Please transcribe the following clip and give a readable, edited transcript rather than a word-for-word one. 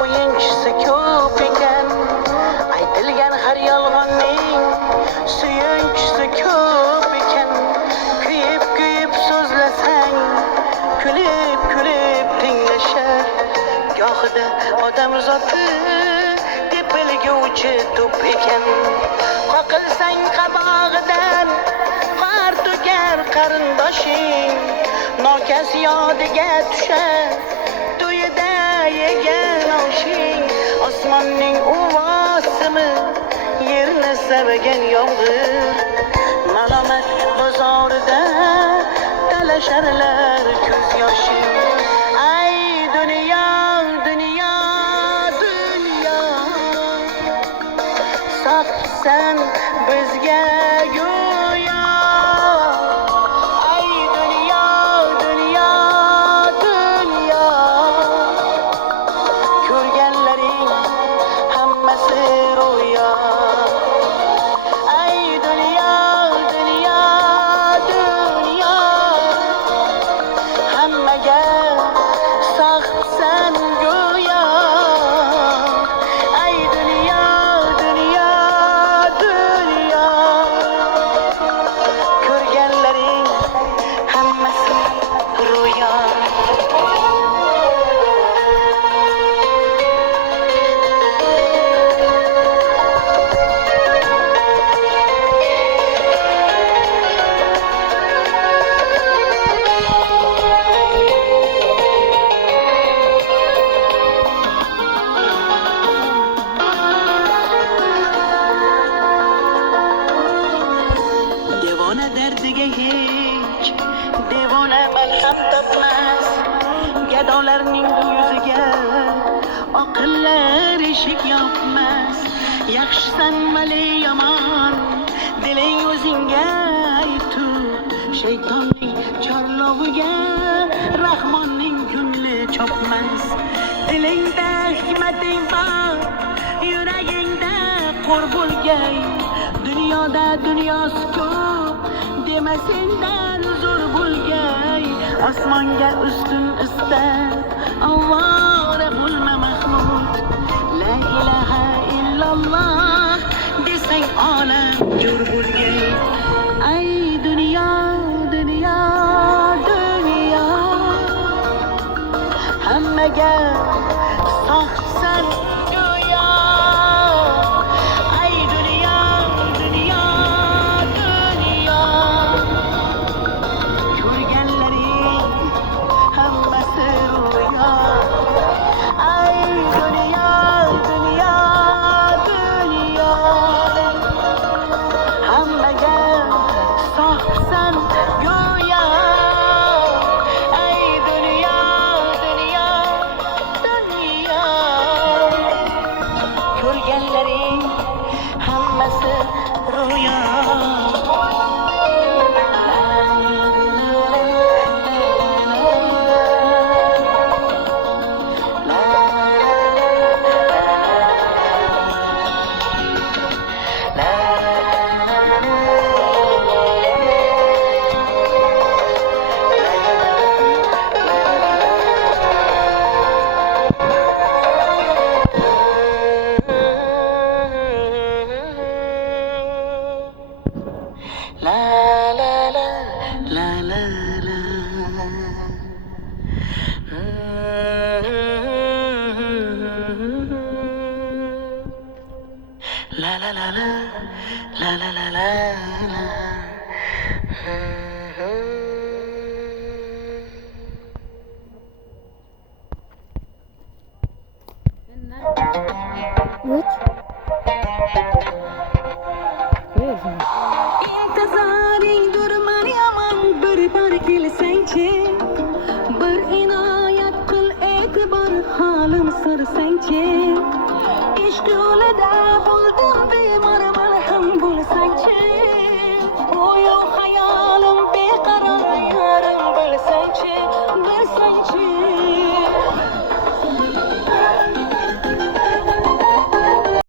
o'yinchisi ko'p ekan. Aytilgan har yolg'onning suyunchisi ko'p ekan. Kuyib so'zlasang, kulib tinglashar. Gohida odam zoti tepilguvchi to'p ekan. Qoqilsang qabog'idan qor to'kar qarindoshing. Nokas yodiga tushar to'yida yegan oshing. Osmonning uvosimi yerni savagan yomg'ir. Malomat bozorida talasharlar ko'z yoshing. Ay dunyo, dunyo, dunyo, sofsan bizga go'yo. Ay dunyo, dunyo, dunyo, ko'rganlaring hammasi ro'yo. Ay dunyo, dunyo, dunyo, hammaga sohibsan go'yo. Ay dunyo, dunyo, dunyo, ko'rganlaring hammasi ro'yo. Devona dardiga hech devona malham topmas. Gadolarning yuziga oqillar eshik yopmas. Yaxshisan mali yomon diling o'zingga aytib. Shaytonning chorloviga rahmonning ko'ngli chopmas. Dilingda hikmating bor, yuragingda qo'r bo'lgay. Dunyoda dunyosi ko'p, dema sendan zo'r bo'lgay. Osmonga ustun ista, avvora bo'lma mahmud. La ilaha illalloh desang olam jo'r bo'lgay. Ay dunyo, dunyo, dunyo, hammaga sohibsan go'yo. Ay dunyo, dunyo, dunyo, ko'rganlaring hammasi ro'yo. Ay dunyo, dunyo, dunyo, hammaga sohibsan go'yo. Ay dunyo, dunyo, dunyo, ko'rganlaring hammasi ro'yo. La la la la la la. La la la la la la la la la. What? İntizaring durman yaman bir kelsangchi. Bir inoyat qil e'tibor halim so'rasangchi. Ishq yo'lida bo'ldim bemor